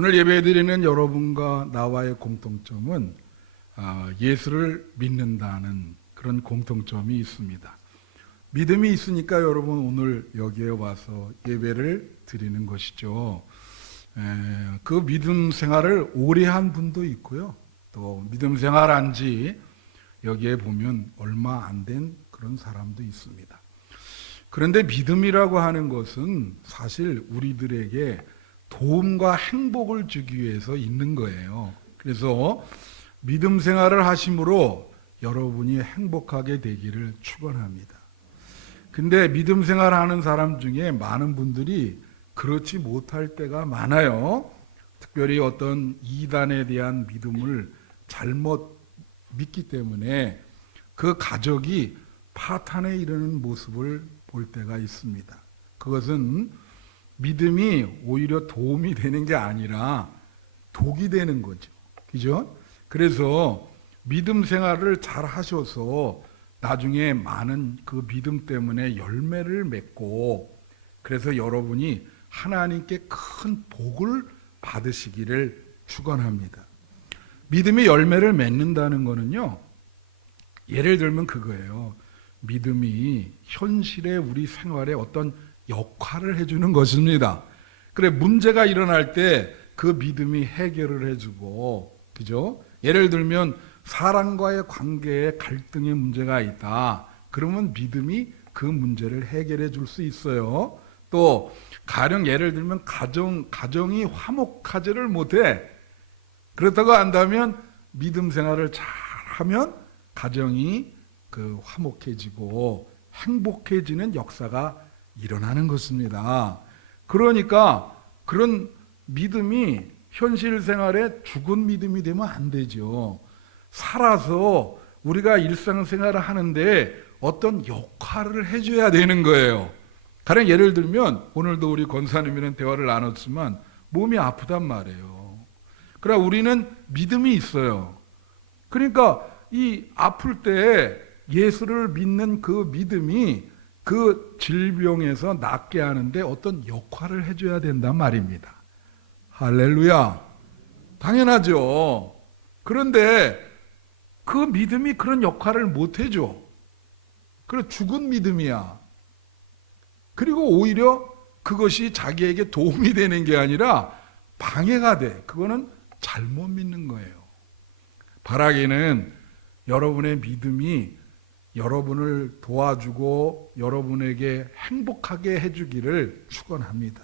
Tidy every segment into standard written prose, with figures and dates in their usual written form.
오늘 예배드리는 여러분과 나와의 공통점은 예수를 믿는다는 그런 공통점이 있습니다. 믿음이 있으니까 여러분 오늘 여기에 와서 예배를 드리는 것이죠. 그 믿음 생활을 오래 한 분도 있고요. 또 믿음 생활한 지 여기에 보면 얼마 안 된 그런 사람도 있습니다. 그런데 믿음이라고 하는 것은 사실 우리들에게 도움과 행복을 주기 위해서 있는 거예요. 그래서 믿음 생활을 하심으로 여러분이 행복하게 되기를 축원합니다. 근데 믿음 생활하는 사람 중에 많은 분들이 그렇지 못할 때가 많아요. 특별히 어떤 이단에 대한 믿음을 잘못 믿기 때문에 그 가족이 파탄에 이르는 모습을 볼 때가 있습니다. 그것은 믿음이 오히려 도움이 되는 게 아니라 독이 되는 거죠. 그죠? 그래서 믿음 생활을 잘 하셔서 나중에 많은 그 믿음 때문에 열매를 맺고 그래서 여러분이 하나님께 큰 복을 받으시기를 축원합니다. 믿음이 열매를 맺는다는 거는요, 예를 들면 그거예요. 믿음이 현실의 우리 생활에 어떤 역할을 해주는 것입니다. 그래, 문제가 일어날 때 그 믿음이 해결을 해주고, 그죠? 예를 들면 사람과의 관계에 갈등의 문제가 있다. 그러면 믿음이 그 문제를 해결해 줄 수 있어요. 또 가령 예를 들면 가정이 화목하지를 못해. 그렇다고 한다면 믿음 생활을 잘 하면 가정이 화목해지고 행복해지는 역사가 일어나는 것입니다. 그러니까 그런 믿음이 현실 생활에 죽은 믿음이 되면 안 되죠. 살아서 우리가 일상생활을 하는데 어떤 역할을 해줘야 되는 거예요. 가령 예를 들면 오늘도 우리 권사님이랑 대화를 나눴지만 몸이 아프단 말이에요. 그러나 우리는 믿음이 있어요. 그러니까 이 아플 때 예수를 믿는 그 믿음이 그 질병에서 낫게 하는데 어떤 역할을 해줘야 된단 말입니다. 할렐루야. 당연하죠. 그런데 그 믿음이 그런 역할을 못 해줘. 그래, 죽은 믿음이야. 그리고 오히려 그것이 자기에게 도움이 되는 게 아니라 방해가 돼. 그거는 잘못 믿는 거예요. 바라기는 여러분의 믿음이 여러분을 도와주고 여러분에게 행복하게 해주기를 축원합니다.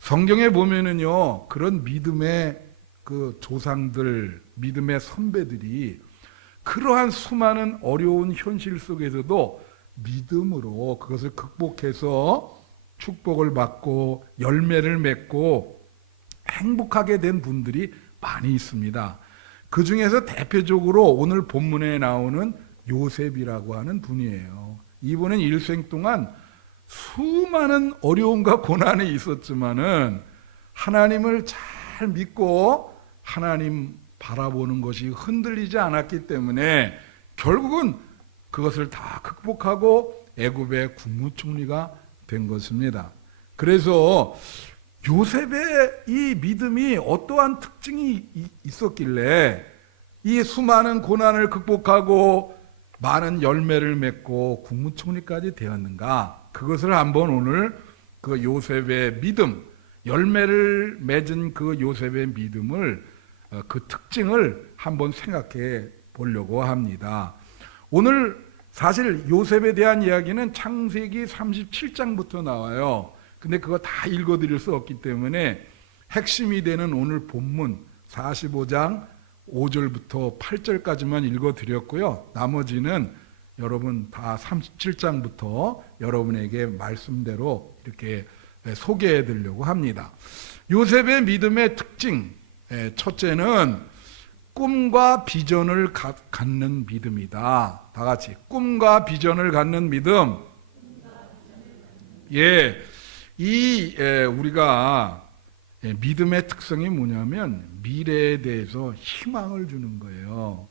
성경에 보면은요, 그런 믿음의 그 조상들, 믿음의 선배들이 그러한 수많은 어려운 현실 속에서도 믿음으로 그것을 극복해서 축복을 받고 열매를 맺고 행복하게 된 분들이 많이 있습니다. 그 중에서 대표적으로 오늘 본문에 나오는 요셉이라고 하는 분이에요. 이분은 일생 동안 수많은 어려움과 고난이 있었지만은 하나님을 잘 믿고 하나님 바라보는 것이 흔들리지 않았기 때문에 결국은 그것을 다 극복하고 애굽의 국무총리가 된 것입니다. 그래서 요셉의 이 믿음이 어떠한 특징이 있었길래 이 수많은 고난을 극복하고 많은 열매를 맺고 국무총리까지 되었는가? 그것을 한번 오늘 그 요셉의 믿음, 열매를 맺은 그 요셉의 믿음을 그 특징을 한번 생각해 보려고 합니다. 오늘 사실 요셉에 대한 이야기는 창세기 37장부터 나와요. 근데 그거 다 읽어드릴 수 없기 때문에 핵심이 되는 오늘 본문 45장 5절부터 8절까지만 읽어드렸고요. 나머지는 여러분 다 37장부터 여러분에게 말씀대로 이렇게 소개해 드리려고 합니다. 요셉의 믿음의 특징, 첫째는 꿈과 비전을 갖는 믿음이다. 다 같이 꿈과 비전을 갖는 믿음. 예, 우리가 믿음의 특성이 뭐냐면 미래에 대해서 희망을 주는 거예요.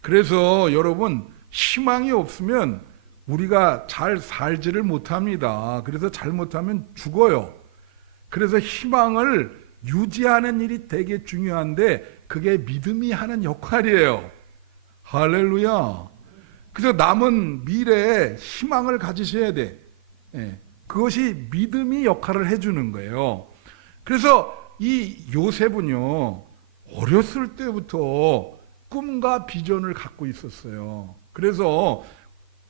그래서 여러분 희망이 없으면 우리가 잘 살지를 못합니다. 그래서 잘못하면 죽어요. 그래서 희망을 유지하는 일이 되게 중요한데 그게 믿음이 하는 역할이에요. 할렐루야. 그래서 남은 미래에 희망을 가지셔야 돼. 예, 그것이 믿음이 역할을 해주는 거예요. 그래서 이 요셉은요, 어렸을 때부터 꿈과 비전을 갖고 있었어요. 그래서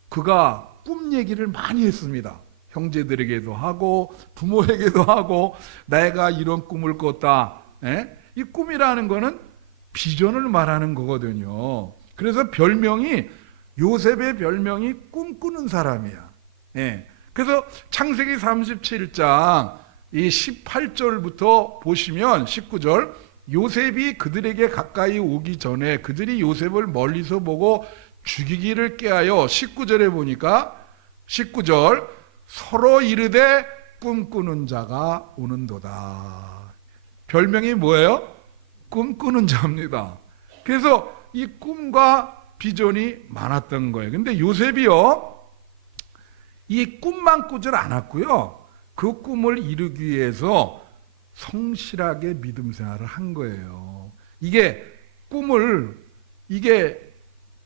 그가 꿈 얘기를 많이 했습니다. 형제들에게도 하고 부모에게도 하고 내가 이런 꿈을 꿨다. 예? 이 꿈이라는 거는 비전을 말하는 거거든요. 그래서 요셉의 별명이 꿈꾸는 사람이야. 예. 그래서 창세기 37장 이 18절부터 보시면 19절, 요셉이 그들에게 가까이 오기 전에 그들이 요셉을 멀리서 보고 죽이기를 꾀하여 19절에 보니까 19절, 서로 이르되 꿈꾸는 자가 오는도다. 별명이 뭐예요? 꿈꾸는 자입니다. 그래서 이 꿈과 비전이 많았던 거예요. 근데 요셉이요, 이 꿈만 꾸질 않았고요, 그 꿈을 이루기 위해서 성실하게 믿음 생활을 한 거예요. 이게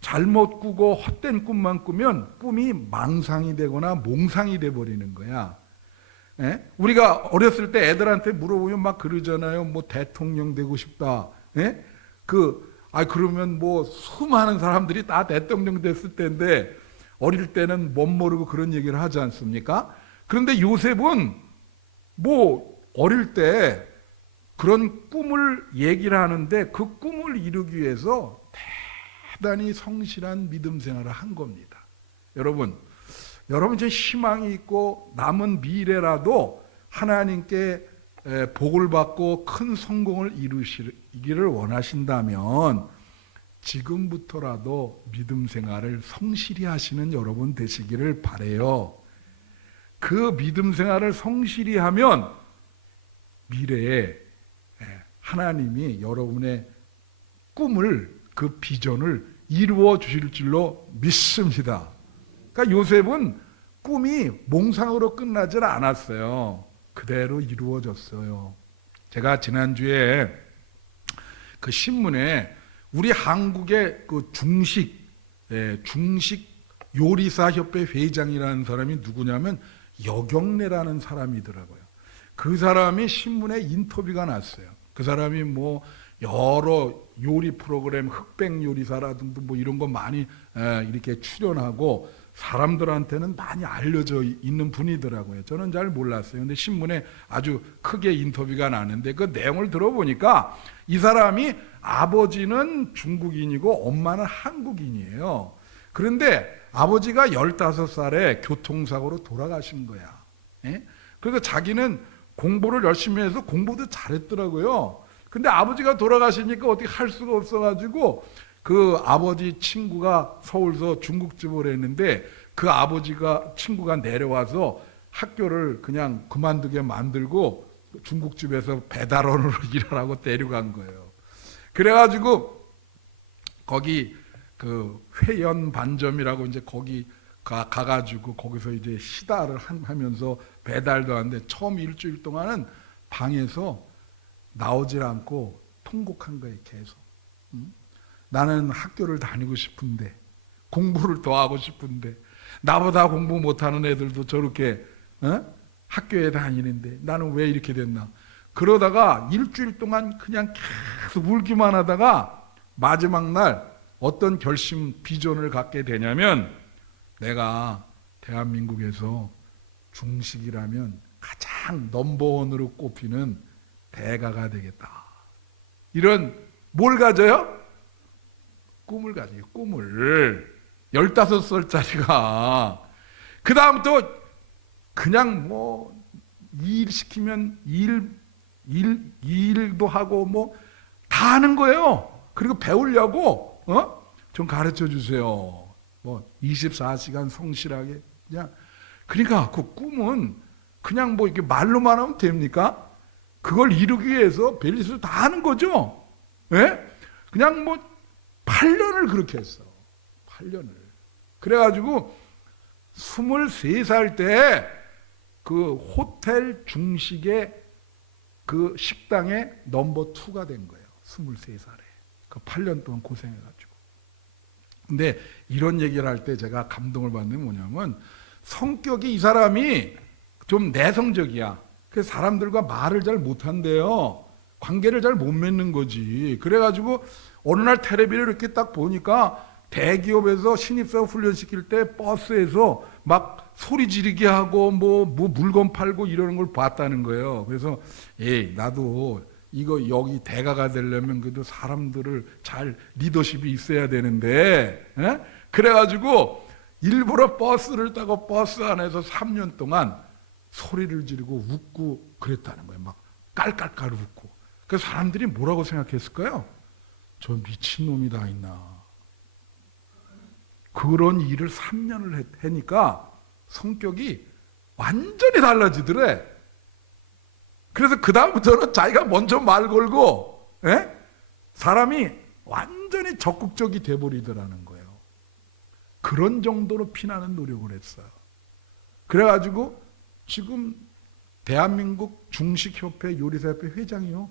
잘못 꾸고 헛된 꿈만 꾸면 꿈이 망상이 되거나 몽상이 돼버리는 거야. 예? 우리가 어렸을 때 애들한테 물어보면 막 그러잖아요. 뭐 대통령 되고 싶다. 예? 그러면 뭐 수많은 사람들이 다 대통령 됐을 텐데 어릴 때는 못 모르고 그런 얘기를 하지 않습니까? 그런데 요셉은 뭐 어릴 때 그런 꿈을 얘기를 하는데 그 꿈을 이루기 위해서 대단히 성실한 믿음 생활을 한 겁니다. 여러분 이제 희망이 있고 남은 미래라도 하나님께 복을 받고 큰 성공을 이루시기를 원하신다면 지금부터라도 믿음 생활을 성실히 하시는 여러분 되시기를 바라요. 그 믿음 생활을 성실히 하면 미래에 하나님이 여러분의 꿈을, 그 비전을 이루어 주실 줄로 믿습니다. 그러니까 요셉은 꿈이 몽상으로 끝나질 않았어요. 그대로 이루어졌어요. 제가 지난주에 그 신문에 우리 한국의 그 중식 요리사 협회 회장이라는 사람이 누구냐면 여경래라는 사람이더라고요. 그 사람이 신문에 인터뷰가 났어요. 그 사람이 뭐 여러 요리 프로그램, 흑백 요리사라든지 뭐 이런 거 많이 이렇게 출연하고 사람들한테는 많이 알려져 있는 분이더라고요. 저는 잘 몰랐어요. 근데 신문에 아주 크게 인터뷰가 나는데 그 내용을 들어보니까 이 사람이 아버지는 중국인이고 엄마는 한국인이에요. 그런데 아버지가 15살에 교통사고로 돌아가신 거야. 예? 그래서 자기는 공부를 열심히 해서 공부도 잘했더라고요. 근데 아버지가 돌아가시니까 어떻게 할 수가 없어가지고 그 아버지 친구가 서울서 중국집을 했는데 그 친구가 내려와서 학교를 그냥 그만두게 만들고 중국집에서 배달원으로 일하라고 데려간 거예요. 그래가지고 거기 그 회연 반점이라고 이제 거기 가가지고 거기서 이제 시다를 하면서 배달도 하는데 처음 일주일 동안은 방에서 나오질 않고 통곡한 거예요. 계속. 나는 학교를 다니고 싶은데 공부를 더 하고 싶은데 나보다 공부 못하는 애들도 저렇게 학교에 다니는데 나는 왜 이렇게 됐나. 그러다가 일주일 동안 그냥 계속 울기만 하다가 마지막 날 어떤 비전을 갖게 되냐면 내가 대한민국에서 중식이라면 가장 넘버원으로 꼽히는 대가가 되겠다. 이런 뭘 가져요? 꿈을 가져요. 꿈을. 15살짜리가. 그 다음부터 그냥 뭐 일 시키면 일도 하고 뭐 다 하는 거예요. 그리고 배우려고 좀 가르쳐 주세요. 뭐 24시간 성실하게 그냥. 그러니까 그 꿈은 그냥 뭐 이렇게 말로만 하면 됩니까? 그걸 이루기 위해서 별짓을 다 하는 거죠. 예? 그냥 뭐 8년을 그렇게 했어. 8년을. 그래가지고 23살 때 그 호텔 중식의 그 식당의 넘버 2가 된 거예요. 23살에. 그 8년 동안 고생해가지고. 근데 이런 얘기를 할 때 제가 감동을 받는 게 뭐냐면 성격이 이 사람이 좀 내성적이야. 그래서 사람들과 말을 잘 못한대요. 관계를 잘 못 맺는 거지. 그래가지고 어느 날 텔레비를 이렇게 딱 보니까 대기업에서 신입사원 훈련시킬 때 버스에서 막 소리 지르게 하고 뭐 물건 팔고 이러는 걸 봤다는 거예요. 그래서 나도 이거 여기 대가가 되려면 그래도 사람들을 잘 리더십이 있어야 되는데 그래가지고 일부러 버스를 타고 버스 안에서 3년 동안 소리를 지르고 웃고 그랬다는 거예요. 막 깔깔깔 웃고. 그래서 사람들이 뭐라고 생각했을까요? 저 미친놈이 다 있나. 그런 일을 3년을 하니까 성격이 완전히 달라지더래. 그래서 그 다음부터는 자기가 먼저 말 걸고 사람이 완전히 적극적이 돼버리더라는 거예요. 그런 정도로 피나는 노력을 했어요. 그래가지고 지금 대한민국 중식협회 요리사협회 회장이요.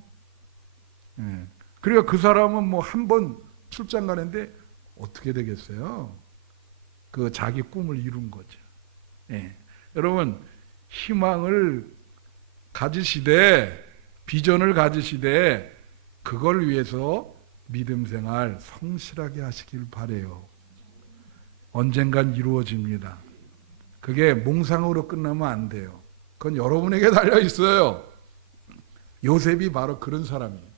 그러니까 그 사람은 뭐 한 번 출장 가는데 어떻게 되겠어요? 그 자기 꿈을 이룬 거죠. 여러분 희망을 가지시되 비전을 가지시되 그걸 위해서 믿음 생활 성실하게 하시길 바래요. 언젠간 이루어집니다. 그게 몽상으로 끝나면 안 돼요. 그건 여러분에게 달려 있어요. 요셉이 바로 그런 사람이에요.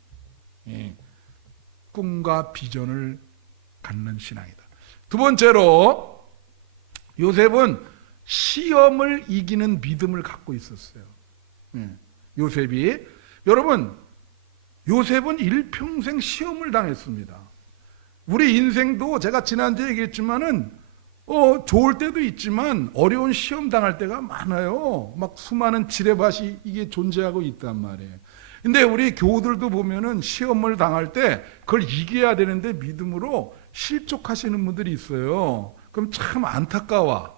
꿈과 비전을 갖는 신앙이다. 두 번째로 요셉은 시험을 이기는 믿음을 갖고 있었어요. 요셉이 여러분 요셉은 일평생 시험을 당했습니다. 우리 인생도 제가 지난주에 얘기했지만은 좋을 때도 있지만 어려운 시험 당할 때가 많아요. 막 수많은 지뢰밭이 이게 존재하고 있단 말이에요. 근데 우리 교우들도 보면은 시험을 당할 때 그걸 이겨야 되는데 믿음으로 실족하시는 분들이 있어요. 그럼 참 안타까워.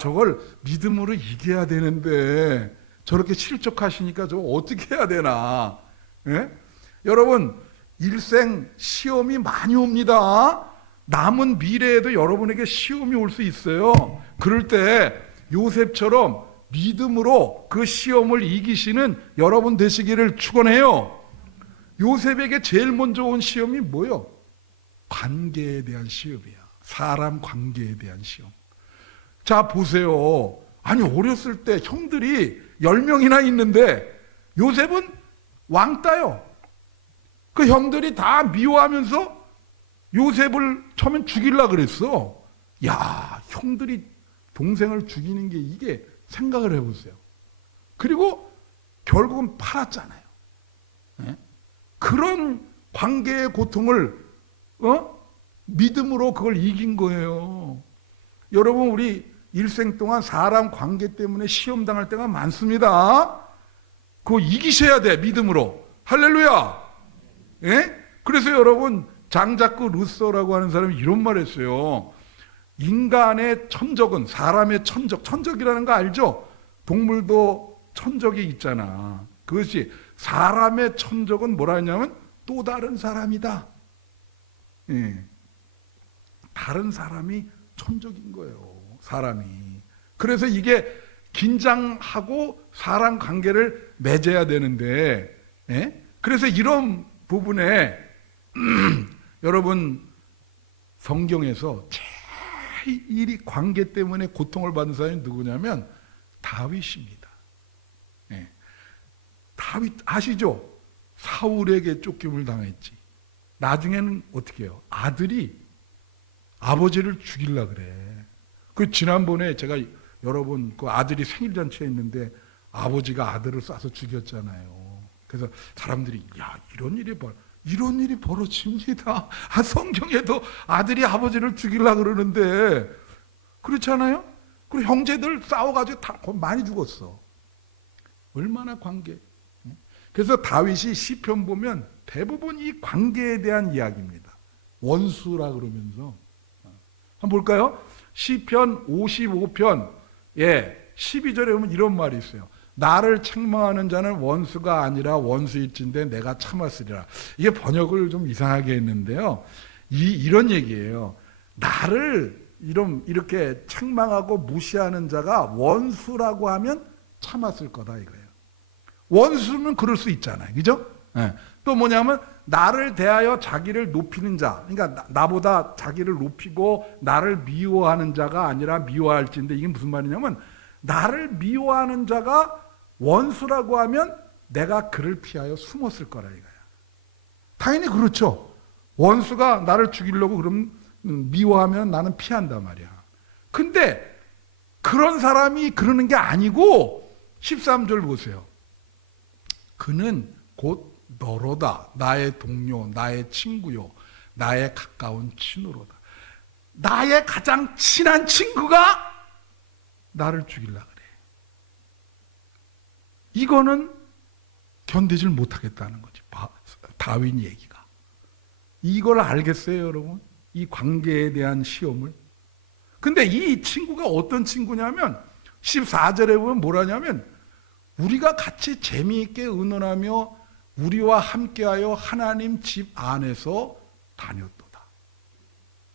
저걸 믿음으로 이겨야 되는데 저렇게 실족하시니까 저 어떻게 해야 되나. 여러분 일생 시험이 많이 옵니다. 남은 미래에도 여러분에게 시험이 올 수 있어요. 그럴 때 요셉처럼 믿음으로 그 시험을 이기시는 여러분 되시기를 축원해요. 요셉에게 제일 먼저 온 시험이 뭐예요? 관계에 대한 시험이야. 사람 관계에 대한 시험. 자 보세요. 아니 어렸을 때 형들이 10명이나 있는데 요셉은 왕따요. 그 형들이 다 미워하면서 요셉을 처음엔 죽이려고 그랬어. 야, 형들이 동생을 죽이는 게 이게 생각을 해보세요. 그리고 결국은 팔았잖아요. 그런 관계의 고통을 믿음으로 그걸 이긴 거예요. 여러분 우리 일생 동안 사람 관계 때문에 시험 당할 때가 많습니다. 그거 이기셔야 돼. 믿음으로. 할렐루야. 그래서 여러분 장자크 루소라고 하는 사람이 이런 말 했어요. 인간의 천적은 사람의 천적이라는 거 알죠? 동물도 천적이 있잖아. 그것이 사람의 천적은 뭐라 했냐면 또 다른 사람이다. 다른 사람이 천적인 거예요. 사람이. 그래서 이게 긴장하고 사람 관계를 맺어야 되는데 그래서 이런 부분에 여러분 성경에서 제일 관계 때문에 고통을 받는 사람이 누구냐면 다윗입니다. 다윗 아시죠? 사울에게 쫓김을 당했지. 나중에는 어떻게 해요? 아들이 아버지를 죽이려고 그래. 그 지난번에 제가 여러분 그 아들이 생일잔치에 있는데 아버지가 아들을 쏴서 죽였잖아요. 그래서 사람들이 야 이런 일이 벌어집니다. 성경에도 아들이 아버지를 죽이려고 그러는데 그렇잖아요. 그리고 형제들 싸워가지고 다 많이 죽었어. 얼마나 관계. 그래서 다윗이 시편 보면 대부분 이 관계에 대한 이야기입니다. 원수라 그러면서 한번 볼까요? 시편 55편 12절에 보면 이런 말이 있어요. 나를 책망하는 자는 원수가 아니라 원수일진데 내가 참았으리라. 이게 번역을 좀 이상하게 했는데요. 이런 얘기예요. 나를 이렇게 책망하고 무시하는 자가 원수라고 하면 참았을 거다 이거예요. 원수는 그럴 수 있잖아요. 그죠? 네. 또 뭐냐면 나를 대하여 자기를 높이는 자, 그러니까 나보다 자기를 높이고 나를 미워하는 자가 아니라 미워할진데, 이게 무슨 말이냐면 나를 미워하는 자가 원수라고 하면 내가 그를 피하여 숨었을 거라 이거야. 당연히 그렇죠. 원수가 나를 죽이려고 그러면 미워하면 나는 피한단 말이야. 근데 그런 사람이 그러는 게 아니고 13절 보세요. 그는 곧 너로다. 나의 동료, 나의 친구요, 나의 가까운 친구로다. 나의 가장 친한 친구가 나를 죽이려고 그래. 이거는 견디질 못하겠다는 거지. 다윈 얘기가. 이걸 알겠어요, 여러분? 이 관계에 대한 시험을. 근데 이 친구가 어떤 친구냐면 14절에 보면 뭐라냐면 우리가 같이 재미있게 의논하며 우리와 함께하여 하나님 집 안에서 다녔도다.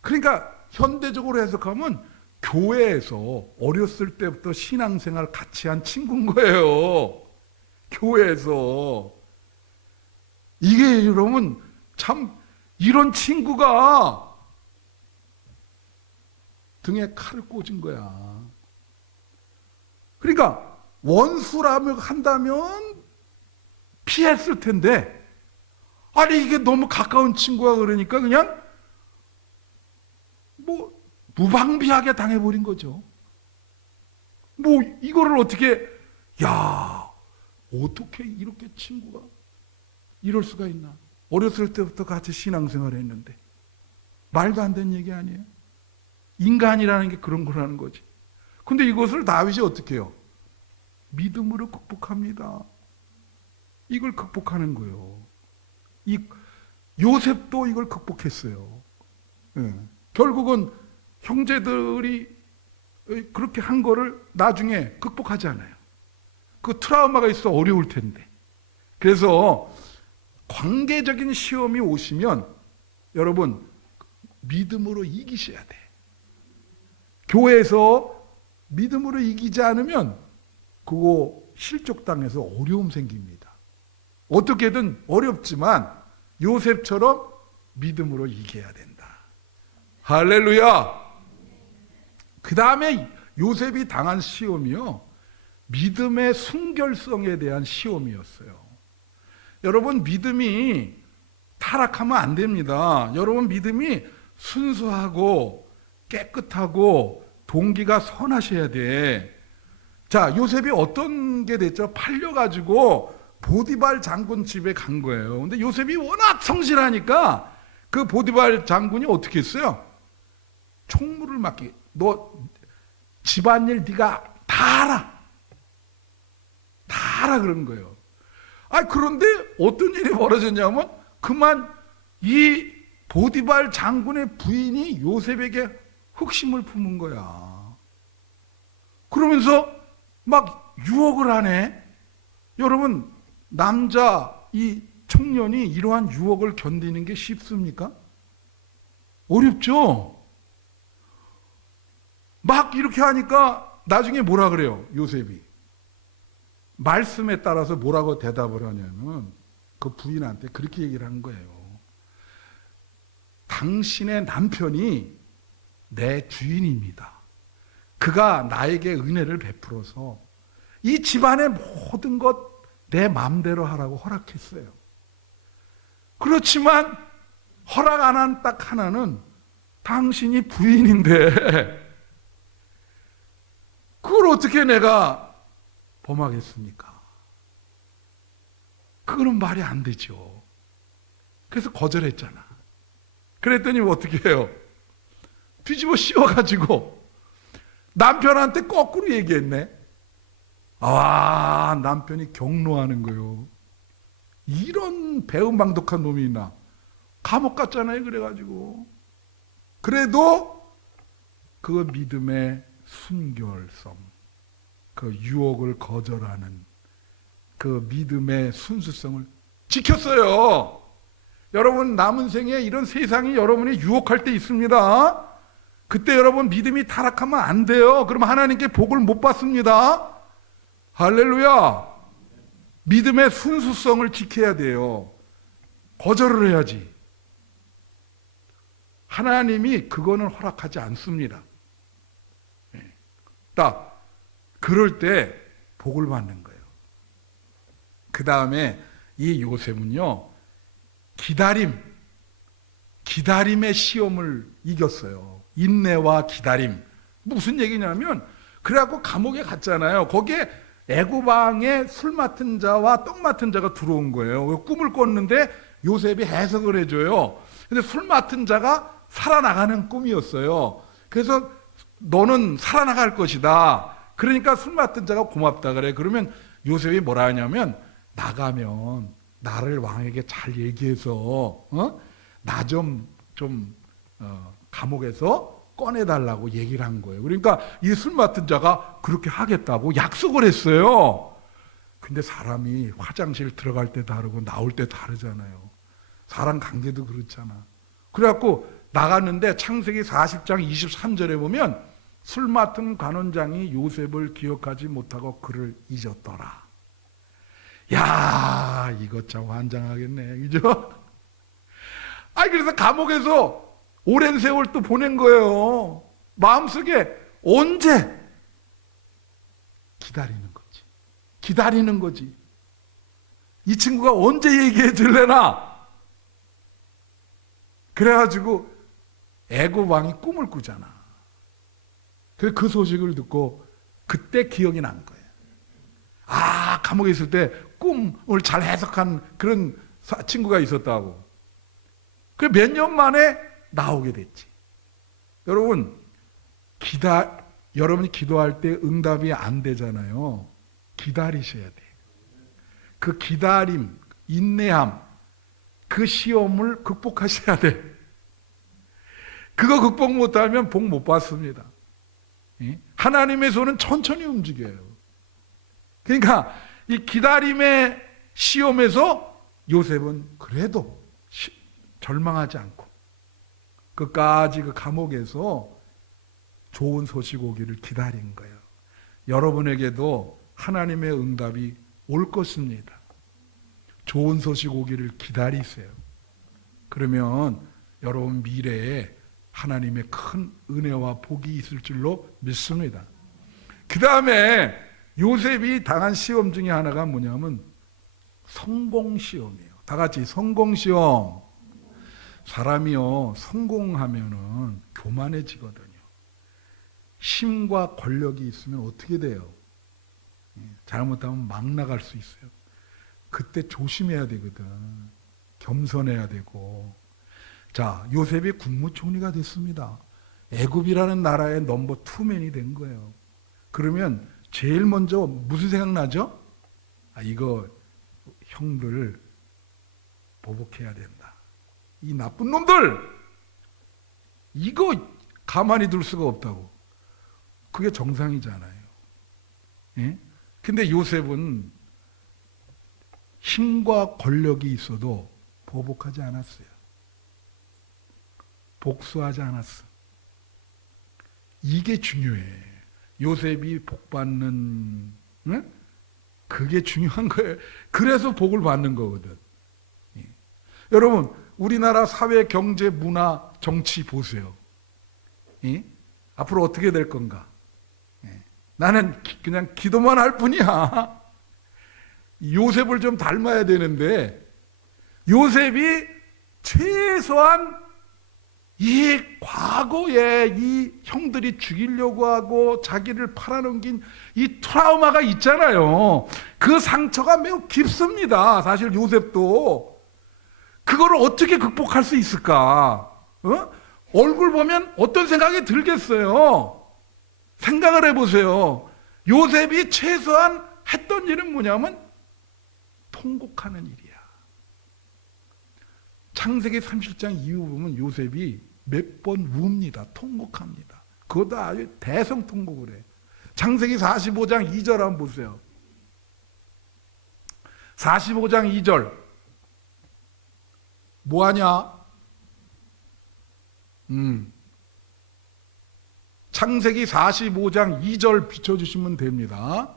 그러니까 현대적으로 해석하면 교회에서 어렸을 때부터 신앙생활 같이 한 친구인 거예요. 교회에서. 이게 여러분 참 이런 친구가 등에 칼을 꽂은 거야. 그러니까 원수라며 한다면 피했을 텐데, 아니 이게 너무 가까운 친구가 그러니까 그냥 뭐 무방비하게 당해버린 거죠. 뭐 이거를 어떻게, 야 어떻게 이렇게 친구가 이럴 수가 있나. 어렸을 때부터 같이 신앙생활을 했는데. 말도 안 되는 얘기 아니에요. 인간이라는 게 그런 거라는 거지. 근데 이것을 다윗이 어떻게 해요? 믿음으로 극복합니다. 이걸 극복하는 거예요. 요셉도 이걸 극복했어요. 네. 결국은 형제들이 그렇게 한 거를 나중에 극복하지 않아요. 그 트라우마가 있어 어려울 텐데. 그래서 관계적인 시험이 오시면 여러분 믿음으로 이기셔야 돼. 교회에서 믿음으로 이기지 않으면 그거 실족당해서 어려움 생깁니다. 어떻게든 어렵지만 요셉처럼 믿음으로 이겨야 된다. 할렐루야. 그 다음에 요셉이 당한 시험이요, 믿음의 순결성에 대한 시험이었어요. 여러분 믿음이 타락하면 안 됩니다. 여러분 믿음이 순수하고 깨끗하고 동기가 선하셔야 돼. 자, 요셉이 어떤 게 됐죠? 팔려가지고 보디발 장군 집에 간 거예요. 근데 요셉이 워낙 성실하니까 그 보디발 장군이 어떻게 했어요? 총무를 맡기. 너 집안일 네가 다 알아. 다 알아 그런 거예요. 그런데 어떤 일이 벌어졌냐면 그만 이 보디발 장군의 부인이 요셉에게 흑심을 품은 거야. 그러면서 막 유혹을 하네. 여러분 남자 이 청년이 이러한 유혹을 견디는 게 쉽습니까? 어렵죠? 막 이렇게 하니까 나중에 뭐라 그래요, 요셉이? 말씀에 따라서 뭐라고 대답을 하냐면 그 부인한테 그렇게 얘기를 한 거예요. 당신의 남편이 내 주인입니다. 그가 나에게 은혜를 베풀어서 이 집안의 모든 것 내 마음대로 하라고 허락했어요. 그렇지만 허락 안 한 딱 하나는 당신이 부인인데 그걸 어떻게 내가 범하겠습니까? 그거는 말이 안 되죠. 그래서 거절했잖아. 그랬더니 어떻게 해요? 뒤집어 씌워가지고 남편한테 거꾸로 얘기했네. 남편이 경로하는 거예요. 이런 배은망덕한 놈이 있나. 감옥 갔잖아요. 그래가지고. 그래도 그 믿음의 순결성, 그 유혹을 거절하는 그 믿음의 순수성을 지켰어요. 여러분 남은 생에 이런 세상이 여러분이 유혹할 때 있습니다. 그때 여러분 믿음이 타락하면 안 돼요. 그럼 하나님께 복을 못 받습니다. 할렐루야. 믿음의 순수성을 지켜야 돼요. 거절을 해야지. 하나님이 그거는 허락하지 않습니다. 딱 그럴 때 복을 받는 거예요. 그 다음에 이 요셉은요, 기다림의 시험을 이겼어요. 인내와 기다림. 무슨 얘기냐면, 그래갖고 감옥에 갔잖아요. 거기에 애굽 왕의 술 맡은 자와 떡 맡은 자가 들어온 거예요. 꿈을 꿨는데 요셉이 해석을 해줘요. 근데 술 맡은 자가 살아나가는 꿈이었어요. 그래서 너는 살아나갈 것이다. 그러니까 술 맡은 자가 고맙다 그래. 그러면 요셉이 뭐라 하냐면, 나가면 나를 왕에게 잘 얘기해서 나 좀 감옥에서 꺼내달라고 얘기를 한 거예요. 그러니까 이 술 맡은 자가 그렇게 하겠다고 약속을 했어요. 근데 사람이 화장실 들어갈 때 다르고 나올 때 다르잖아요. 사람 관계도 그렇잖아. 그래갖고 나갔는데 창세기 40장 23절에 보면 술 맡은 관원장이 요셉을 기억하지 못하고 그를 잊었더라. 야, 이거 참 환장하겠네. 그죠? 그래서 감옥에서 오랜 세월 또 보낸 거예요. 마음속에 언제? 기다리는 거지. 이 친구가 언제 얘기해 줄래나? 그래가지고 애굽 왕이 꿈을 꾸잖아. 그래서 그 소식을 듣고 그때 기억이 난 거예요. 감옥에 있을 때 꿈을 잘 해석한 그런 친구가 있었다고. 그래 몇 년 만에 나오게 됐지. 여러분, 여러분이 기도할 때 응답이 안 되잖아요. 기다리셔야 돼. 그 기다림, 인내함, 그 시험을 극복하셔야 돼. 그거 극복 못하면 복 못 받습니다. 하나님의 손은 천천히 움직여요. 그러니까 이 기다림의 시험에서 요셉은 그래도 절망하지 않고 끝까지 그 감옥에서 좋은 소식 오기를 기다린 거예요. 여러분에게도 하나님의 응답이 올 것입니다. 좋은 소식 오기를 기다리세요. 그러면 여러분 미래에 하나님의 큰 은혜와 복이 있을 줄로 믿습니다. 그 다음에 요셉이 당한 시험 중에 하나가 뭐냐면 성공시험이에요. 다 같이 성공시험. 사람이요, 성공하면은 교만해지거든요. 힘과 권력이 있으면 어떻게 돼요? 잘못하면 막 나갈 수 있어요. 그때 조심해야 되거든. 겸손해야 되고. 자, 요셉이 국무총리가 됐습니다. 애굽이라는 나라의 넘버 투맨이 된 거예요. 그러면 제일 먼저 무슨 생각나죠? 이거 형들 보복해야 된다. 이 나쁜 놈들! 이거 가만히 둘 수가 없다고. 그게 정상이잖아요. 예? 근데 요셉은 힘과 권력이 있어도 보복하지 않았어요. 복수하지 않았어. 이게 중요해. 요셉이 복받는, 응? 그게 중요한 거예요. 그래서 복을 받는 거거든. 예. 여러분, 우리나라 사회, 경제, 문화, 정치 보세요. 예? 앞으로 어떻게 될 건가? 예. 나는 그냥 기도만 할 뿐이야. 요셉을 좀 닮아야 되는데, 요셉이 최소한 이 과거에 이 형들이 죽이려고 하고 자기를 팔아넘긴 이 트라우마가 있잖아요. 그 상처가 매우 깊습니다. 사실 요셉도. 그거를 어떻게 극복할 수 있을까? 얼굴 보면 어떤 생각이 들겠어요? 생각을 해보세요. 요셉이 최소한 했던 일은 뭐냐면 통곡하는 일이야. 창세기 37장 이후 보면 요셉이 몇 번 웁니다. 통곡합니다. 그것도 아주 대성통곡을 해. 창세기 45장 2절 한번 보세요. 45장 2절 뭐하냐? 창세기 45장 2절 비춰주시면 됩니다.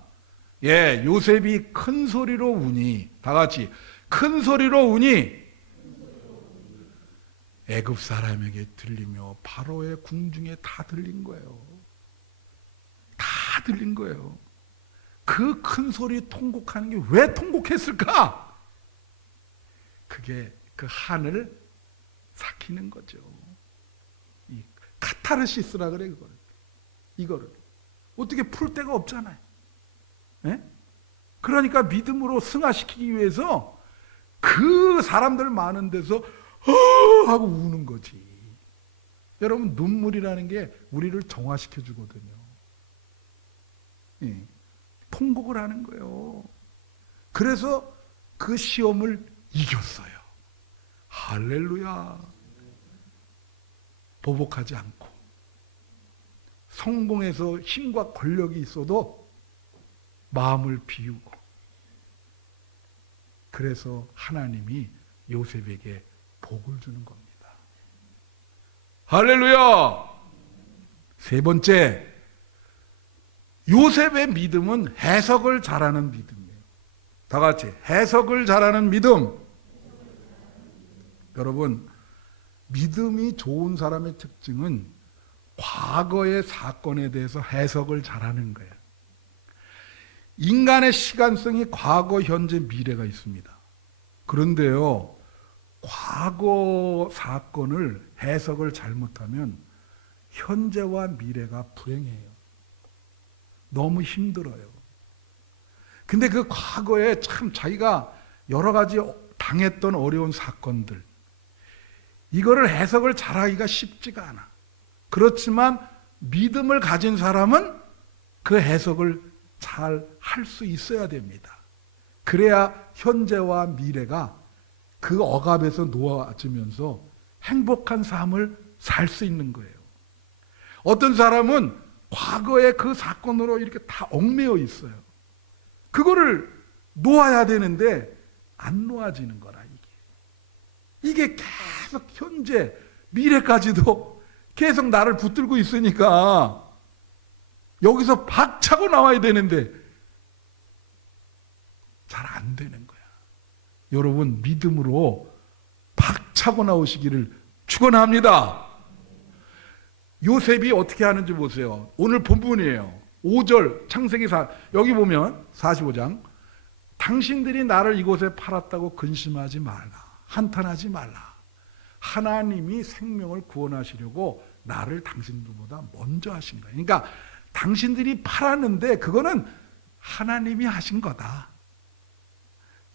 예, 요셉이 큰 소리로 우니, 다 같이 큰 소리로 우니 애굽 사람에게 들리며 바로의 궁중에 다 들린 거예요. 다 들린 거예요. 그 큰 소리 통곡하는 게 왜 통곡했을까? 그게 그 한을 삭히는 거죠. 이 카타르시스라 그래 이거를 어떻게 풀 데가 없잖아요. 예? 그러니까 믿음으로 승화시키기 위해서 그 사람들 많은 데서 하고 우는 거지. 여러분, 눈물이라는 게 우리를 정화시켜 주거든요. 예. 통곡을 하는 거예요. 그래서 그 시험을 이겼어요. 할렐루야. 보복하지 않고 성공해서 힘과 권력이 있어도 마음을 비우고, 그래서 하나님이 요셉에게 복을 주는 겁니다. 할렐루야. 세 번째, 요셉의 믿음은 해석을 잘하는 믿음이에요. 다 같이 해석을 잘하는 믿음. 여러분, 믿음이 좋은 사람의 특징은 과거의 사건에 대해서 해석을 잘하는 거예요. 인간의 시간성이 과거, 현재, 미래가 있습니다. 그런데요, 과거 사건을 해석을 잘못하면 현재와 미래가 불행해요. 너무 힘들어요. 근데 그 과거에 참 자기가 여러 가지 당했던 어려운 사건들, 이거를 해석을 잘하기가 쉽지가 않아. 그렇지만 믿음을 가진 사람은 그 해석을 잘 할 수 있어야 됩니다. 그래야 현재와 미래가 그 억압에서 놓아지면서 행복한 삶을 살 수 있는 거예요. 어떤 사람은 과거의 그 사건으로 이렇게 다 얽매여 있어요. 그거를 놓아야 되는데 안 놓아지는 거라, 이게 계속 현재, 미래까지도 계속 나를 붙들고 있으니까 여기서 박차고 나와야 되는데 잘 안 되는 거야. 여러분, 믿음으로 박차고 나오시기를 축원합니다. 요셉이 어떻게 하는지 보세요. 오늘 본문이에요. 5절 창세기 여기 보면 45장, 당신들이 나를 이곳에 팔았다고 근심하지 말라, 한탄하지 말라. 하나님이 생명을 구원하시려고 나를 당신들보다 먼저 하신 거예요. 그러니까 당신들이 팔았는데 그거는 하나님이 하신 거다.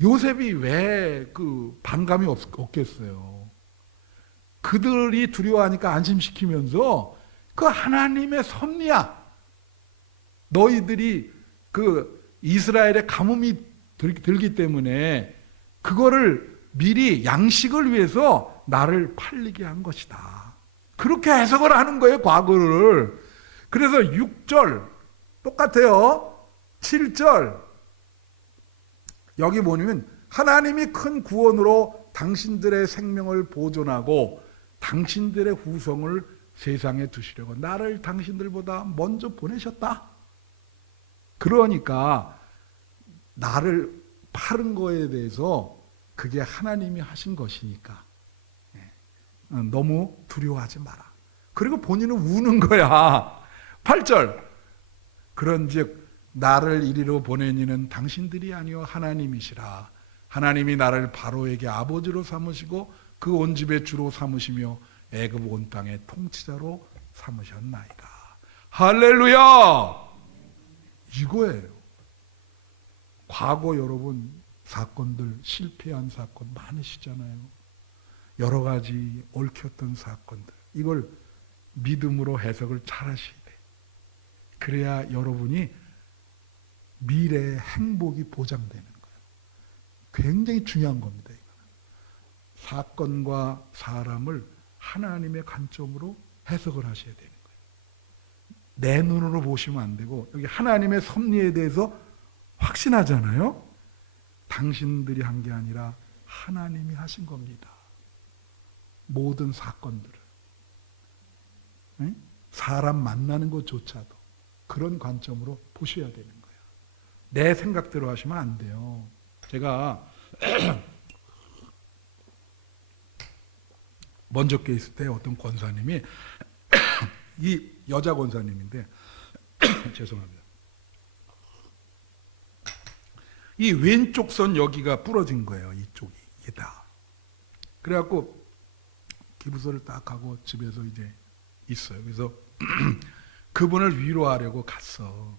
요셉이 왜 그 반감이 없겠어요? 그들이 두려워하니까 안심시키면서 그 하나님의 섭리야. 너희들이 그 이스라엘의 가뭄이 들기 때문에 그거를 미리 양식을 위해서 나를 팔리게 한 것이다. 그렇게 해석을 하는 거예요, 과거를. 그래서 6절 똑같아요. 7절 여기 보면 하나님이 큰 구원으로 당신들의 생명을 보존하고 당신들의 후성을 세상에 두시려고 나를 당신들보다 먼저 보내셨다. 그러니까 나를 파는 거에 대해서 그게 하나님이 하신 것이니까 너무 두려워하지 마라. 그리고 본인은 우는 거야. 8절 그런즉 나를 이리로 보낸 이는 당신들이 아니요 하나님이시라. 하나님이 나를 바로에게 아버지로 삼으시고 그 온 집의 주로 삼으시며 애굽 온 땅의 통치자로 삼으셨나이다. 할렐루야. 이거예요. 과거 여러분 사건들, 실패한 사건 많으시잖아요. 여러 가지 얽혔던 사건들, 이걸 믿음으로 해석을 잘 하셔야 돼. 그래야 여러분이 미래의 행복이 보장되는 거예요. 굉장히 중요한 겁니다. 이거는. 사건과 사람을 하나님의 관점으로 해석을 하셔야 되는 거예요. 내 눈으로 보시면 안 되고 여기 하나님의 섭리에 대해서 확신하잖아요. 당신들이 한 게 아니라 하나님이 하신 겁니다. 모든 사건들을. 사람 만나는 것조차도 그런 관점으로 보셔야 되는 거예요. 내 생각대로 하시면 안 돼요. 제가 먼저 께 있을 때 어떤 권사님이 이 여자 권사님인데 죄송합니다. 이 왼쪽 선 여기가 부러진 거예요. 이쪽이 이게 다. 그래갖고 기부서를 딱 하고 집에서 이제 있어요. 그래서 그분을 위로하려고 갔어.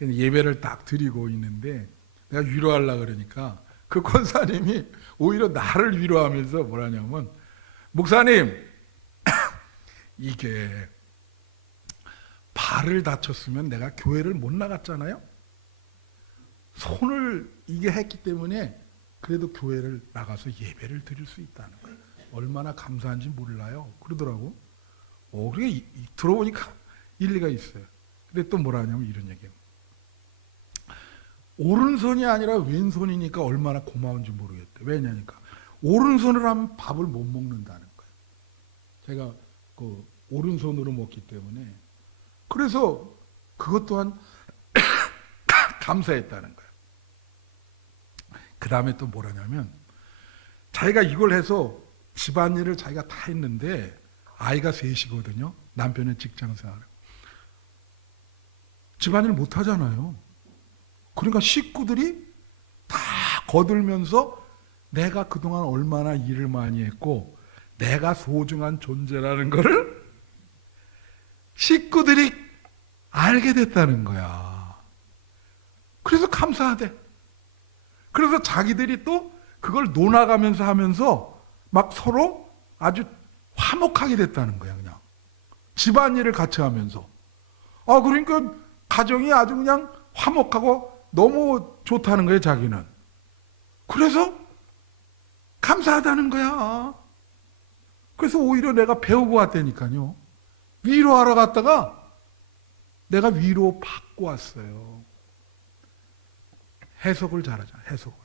예배를 딱 드리고 있는데 내가 위로하려고 그러니까 그 권사님이 오히려 나를 위로하면서 뭐라냐면, 목사님 이게 발을 다쳤으면 내가 교회를 못 나갔잖아요. 손을 이게 했기 때문에 그래도 교회를 나가서 예배를 드릴 수 있다는 거예요. 얼마나 감사한지 몰라요. 그러더라고. 그게 들어보니까 일리가 있어요. 근데 또 뭐라 하냐면 이런 얘기예요. 오른손이 아니라 왼손이니까 얼마나 고마운지 모르겠대. 왜냐니까 오른손으로 하면 밥을 못 먹는다는 거예요. 제가 그 오른손으로 먹기 때문에. 그래서 그것 또한 감사했다는 거예요. 그 다음에 또 뭐라냐면, 자기가 이걸 해서 집안일을 자기가 다 했는데 아이가 셋이거든요. 남편은 직장생활. 집안일 못 하잖아요. 그러니까 식구들이 다 거들면서 내가 그동안 얼마나 일을 많이 했고 내가 소중한 존재라는 거를 식구들이 알게 됐다는 거야. 그래서 감사하대. 그래서 자기들이 또 그걸 논아가면서 하면서 막 서로 아주 화목하게 됐다는 거야. 그냥 집안일을 같이 하면서. 그러니까 가정이 아주 그냥 화목하고 너무 좋다는 거예요, 자기는. 그래서 감사하다는 거야. 그래서 오히려 내가 배우고 왔다니까요. 위로하러 갔다가 내가 위로 받고 왔어요. 해석을 잘하잖아, 해석을.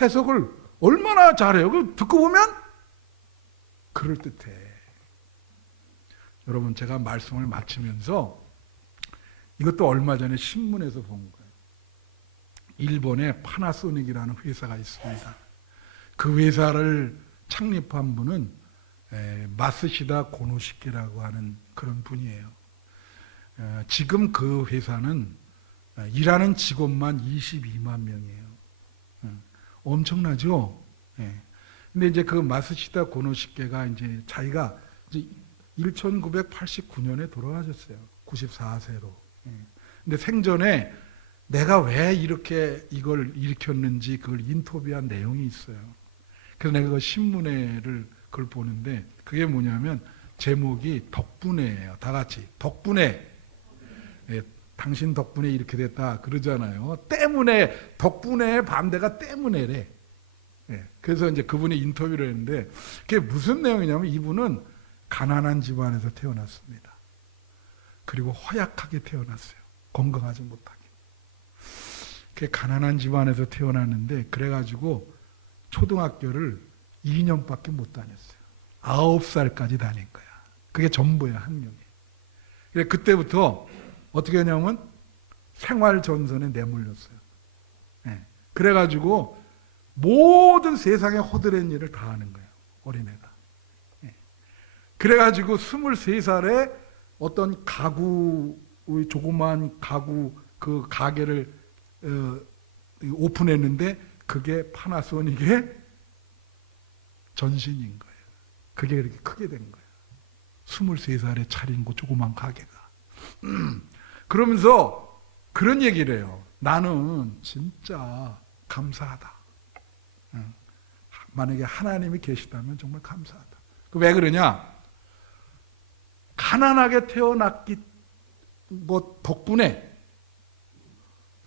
해석을 얼마나 잘해요. 듣고 보면 그럴듯해. 여러분, 제가 말씀을 마치면서 이것도 얼마 전에 신문에서 본 거예요. 일본에 파나소닉이라는 회사가 있습니다. 그 회사를 창립한 분은 마쓰시다 고노시케라고 하는 그런 분이에요. 지금 그 회사는 일하는 직원만 22만 명이에요. 엄청나죠? 근데 이제 그 마쓰시다 고노시케가 이제 자기가 이제 1989년에 돌아가셨어요. 94세로. 근데 생전에 내가 왜 이렇게 이걸 일으켰는지 그걸 인터뷰한 내용이 있어요. 그래서 내가 그 신문회를 그걸 보는데 그게 뭐냐면 제목이 덕분에예요. 다 같이 덕분에. 당신 덕분에 이렇게 됐다 그러잖아요. 때문에, 덕분에 반대가 때문에래. 그래서 이제 그분이 인터뷰를 했는데 그게 무슨 내용이냐면, 이분은 가난한 집안에서 태어났습니다. 그리고 허약하게 태어났어요. 건강하지 못하게. 그 가난한 집안에서 태어났는데 그래가지고 초등학교를 2년밖에 못 다녔어요. 9살까지 다닌 거야. 그게 전부야, 학력이. 그래 그때부터 어떻게 하냐면 생활전선에 내몰렸어요. 그래가지고 모든 세상에 허드렛 일을 다 하는 거예요, 어린애가. 그래가지고 23살에 어떤 가구, 조그만 가구 그 가게를 오픈했는데 그게 파나소닉의 전신인 거예요. 그게 그렇게 크게 된 거예요. 23살에 차린 그 조그만 가게가. 그러면서 그런 얘기를 해요. 나는 진짜 감사하다. 만약에 하나님이 계시다면 정말 감사하다. 왜 그러냐? 가난하게 태어났기 덕분에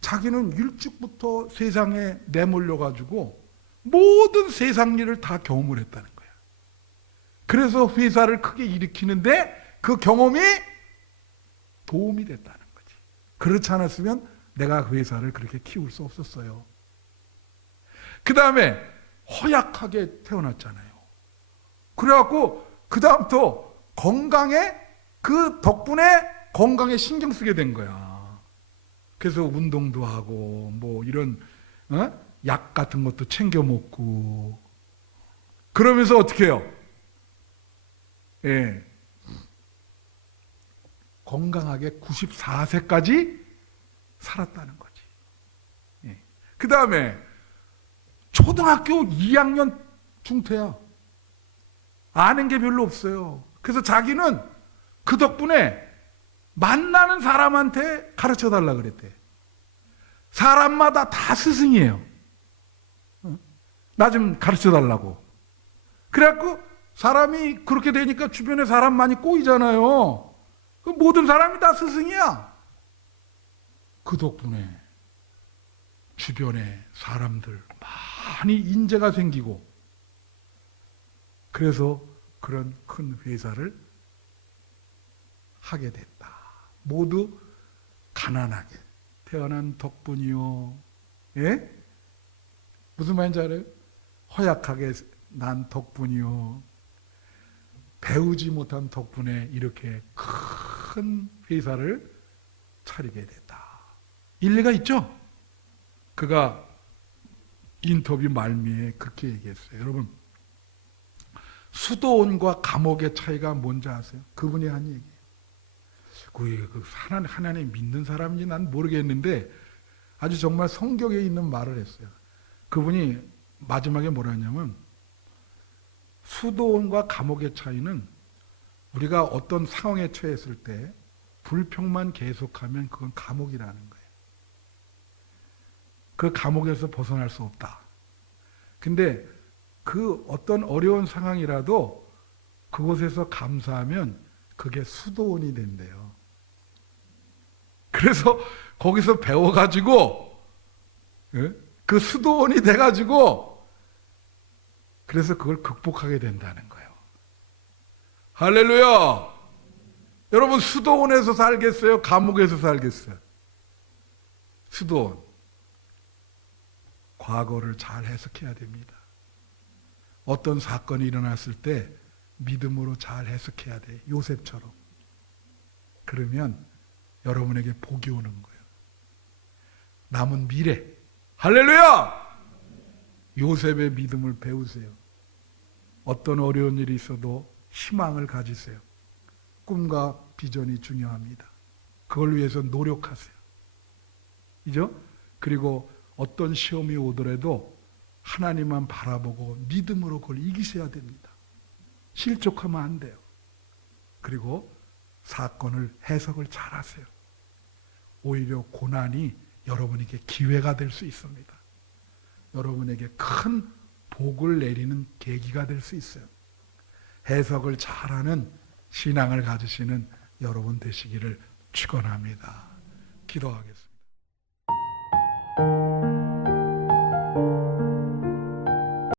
자기는 일찍부터 세상에 내몰려가지고 모든 세상 일을 다 경험을 했다는 거야. 그래서 회사를 크게 일으키는데 그 경험이 도움이 됐다는 거지. 그렇지 않았으면 내가 그 회사를 그렇게 키울 수 없었어요. 그 다음에 허약하게 태어났잖아요. 그래갖고 그 다음부터 그 덕분에 건강에 신경 쓰게 된 거야. 그래서 운동도 하고 뭐 이런 약 같은 것도 챙겨 먹고 그러면서 어떻게 해요? 예. 건강하게 94세까지 살았다는 거지. 예. 그 다음에 초등학교 2학년 중퇴야. 아는 게 별로 없어요. 그래서 자기는 그 덕분에 만나는 사람한테 가르쳐 달라 그랬대. 사람마다 다 스승이에요. 나 좀 가르쳐 달라고. 그래갖고 사람이 그렇게 되니까 주변에 사람 많이 꼬이잖아요. 모든 사람이 다 스승이야. 그 덕분에 주변에 사람들 많이 인재가 생기고 그래서 그런 큰 회사를 하게 됐다. 모두 가난하게 태어난 덕분이요. 예? 무슨 말인지 알아요? 허약하게 난 덕분이요. 배우지 못한 덕분에 이렇게 큰 회사를 차리게 됐다. 일리가 있죠? 그가 인터뷰 말미에 그렇게 얘기했어요. 여러분, 수도원과 감옥의 차이가 뭔지 아세요? 그분이 한 얘기예요. 하나님 믿는 사람인지 난 모르겠는데 아주 정말 성경에 있는 말을 했어요. 그분이 마지막에 뭐라 했냐면 수도원과 감옥의 차이는 우리가 어떤 상황에 처했을 때 불평만 계속하면 그건 감옥이라는 거예요. 그 감옥에서 벗어날 수 없다. 근데 그 어떤 어려운 상황이라도 그곳에서 감사하면 그게 수도원이 된대요. 그래서 거기서 배워가지고 그 수도원이 돼가지고 그래서 그걸 극복하게 된다는 거예요. 할렐루야! 여러분 수도원에서 살겠어요? 감옥에서 살겠어요? 수도원. 과거를 잘 해석해야 됩니다. 어떤 사건이 일어났을 때 믿음으로 잘 해석해야 돼. 요셉처럼. 그러면 여러분에게 복이 오는 거예요. 남은 미래. 할렐루야! 요셉의 믿음을 배우세요. 어떤 어려운 일이 있어도 희망을 가지세요. 꿈과 비전이 중요합니다. 그걸 위해서 노력하세요. 그죠? 그리고 어떤 시험이 오더라도 하나님만 바라보고 믿음으로 그걸 이기셔야 됩니다. 실족하면 안 돼요. 그리고 사건을 해석을 잘 하세요. 오히려 고난이 여러분에게 기회가 될 수 있습니다. 여러분에게 큰 복을 내리는 계기가 될 수 있어요. 해석을 잘하는 신앙을 가지시는 여러분 되시기를 축원합니다. 기도하겠습니다.